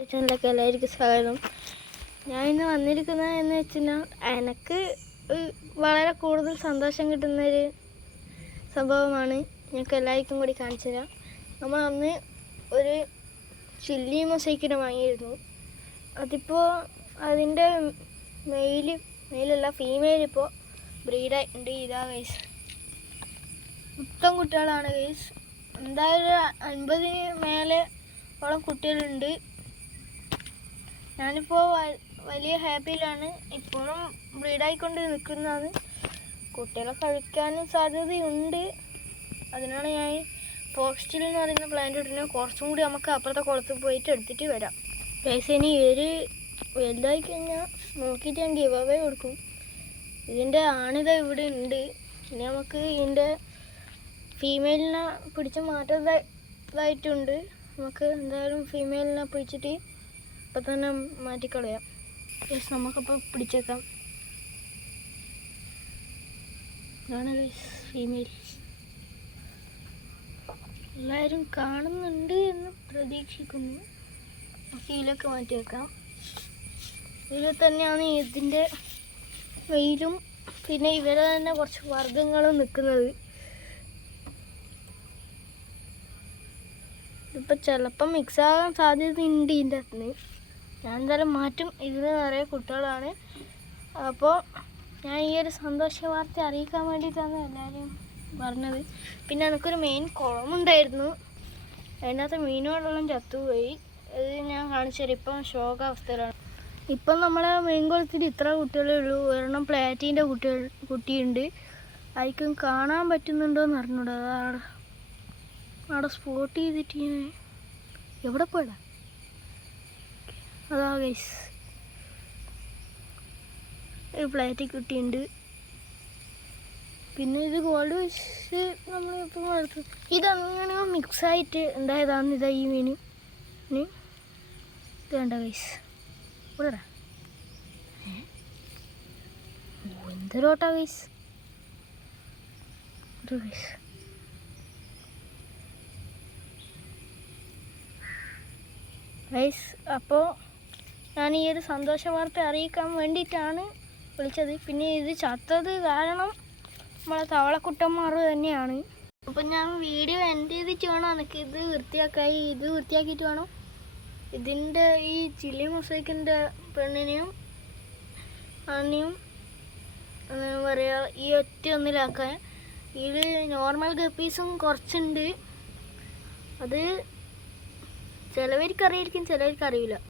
ചാനലിലേക്ക് എല്ലാവർക്കും സ്വാഗതം. ഞാൻ ഇന്ന് വന്നിരിക്കുന്നത് എന്ന് വെച്ചാൽ എനിക്ക് വളരെ കൂടുതൽ സന്തോഷം കിട്ടുന്നൊരു സംഭവമാണ്. ഞങ്ങൾക്ക് എല്ലാവർക്കും കൂടി കാണിച്ചു തരാം. നമ്മൾ അന്ന് ഒരു ചില്ലി മൊസൈക്കിനെ വാങ്ങിയിരുന്നു. അതിപ്പോൾ അതിൻ്റെ മെയിലല്ല ഫീമെയിൽ ഇപ്പോൾ ബ്രീഡായിട്ടുണ്ട്. ഇതാ ഗൈസ്, മൊത്തം കുട്ടികളാണ് ഗൈസ്. എന്തായാലും 50 മേലെ ഓളം കുട്ടികളുണ്ട്. ഞാനിപ്പോൾ വലിയ ഹാപ്പിയിലാണ്. ഇപ്പോഴും ബ്രീഡായിക്കൊണ്ട് നിൽക്കുന്നതാണ്. കുട്ടികളെ കഴിക്കാനും സാധ്യതയുണ്ട്. അതിനാണ് ഞാൻ ഫോക്സ്റ്റിൽ എന്ന് പറയുന്ന പ്ലാന്റ് ഇടുന്നത്. കുറച്ചും കൂടി നമുക്ക് അപ്പുറത്തെ കുളത്തിൽ പോയിട്ട് എടുത്തിട്ട് വരാം. ഗൈസ്, ഇനി ഇവര് വലുതായി കഴിഞ്ഞാൽ നോക്കിയിട്ട് ഞാൻ ഗിവ് അവേ കൊടുക്കും. ഇതിൻ്റെ ആണിത ഇവിടെ ഉണ്ട്. ഇനി നമുക്ക് ഇതിൻ്റെ ഫീമെയിലിനെ പിടിച്ച് മാറ്റതായിട്ടുണ്ട്. നമുക്ക് എന്തായാലും ഫീമെയിലിനെ പിടിച്ചിട്ട് ഇപ്പം തന്നെ മാറ്റിക്കളയാം. ഗൈസ്, നമുക്കപ്പോൾ പിടിച്ചേക്കാം. ഇതാണ് ഗൈസ് ഫീമെയിൽ. എല്ലാവരും കാണുന്നുണ്ട് എന്ന് പ്രതീക്ഷിക്കുന്നു. നമുക്ക് ഇതിലൊക്കെ മാറ്റി വെക്കാം. ഇതിൽ തന്നെയാണ് ഇതിൻ്റെ വെയിലും പിന്നെ ഇവരെ തന്നെ കുറച്ച് വർഗ്ഗങ്ങളും നിൽക്കുന്നത്. ഇപ്പം ചിലപ്പം മിക്സ് ആകാൻ സാധ്യതയുണ്ട് ഇതിൻ്റെ അകത്ത്. ഞാൻ എന്തായാലും മാറ്റും. ഇതിൽ നിറയെ കുട്ടികളാണ്. അപ്പോൾ ഞാൻ ഈ ഒരു സന്തോഷ വാർത്ത അറിയിക്കാൻ വേണ്ടിയിട്ടാണ് എല്ലാവരും പറഞ്ഞത്. പിന്നെ എനിക്കൊരു മെയിൻ കുളമുണ്ടായിരുന്നു. അതിനകത്ത് മീനുകളെല്ലാം ചത്തുപോയി. അത് ഞാൻ കാണിച്ചു തരാം. ഇപ്പം ശോകാവസ്ഥയിലാണ്. ഇപ്പം നമ്മളെ മെയിൻ കുളത്തിൽ ഇത്ര കുട്ടികളേ ഉള്ളൂ. ഒരെണ്ണം പ്ലാറ്റീൻ്റെ കുട്ടിയുണ്ട്. ആയിരിക്കും കാണാൻ പറ്റുന്നുണ്ടോ എന്ന് അറിഞ്ഞൂടാ. അവിടെ സ്പോട്ട് ചെയ്തിട്ട് എവിടെ പോയടാ? അതാ ഗൈസ്, ഒരു പ്ലേറ്റ് കുട്ടിയുണ്ട്. പിന്നെ ഇത് ഗോൾഡ് ഫിഷ് നമ്മളിപ്പോൾ വളർത്തും. ഇതങ്ങനെ മിക്സായിട്ട് ഉണ്ടായതാണ്. ഇതാ ഈ മീൻ. ഇത് വേണ്ട ഗൈസ്, ഇവിടെടാ. എന്തൊരോട്ടാ ഗൈസ്. ഗൈസ് ഗൈസ്, അപ്പോൾ ഞാൻ ഈ ഒരു സന്തോഷ വാർത്ത അറിയിക്കാൻ വേണ്ടിയിട്ടാണ് വിളിച്ചത്. പിന്നെ ഇത് ചത്തത് കാരണം നമ്മളെ തവളക്കുട്ടന്മാർ തന്നെയാണ്. അപ്പം ഞാൻ വീഡിയോ എൻഡ് ചെയ്തിട്ട് വേണം എനിക്ക് ഇത് വൃത്തിയാക്കിയിട്ട് വേണം ഇതിൻ്റെ ഈ ചില്ലി മൊസൈക്കിൻ്റെ പെണ്ണിനെയും ആണിനെയും എന്താ പറയുക ഈ ഒറ്റ ഒന്നിലാക്കാൻ. ഇതിൽ നോർമൽ ഗപ്പീസും കുറച്ചുണ്ട്. അത് ചിലവർക്ക് അറിയായിരിക്കും, ചിലവർക്ക് അറിയില്ല.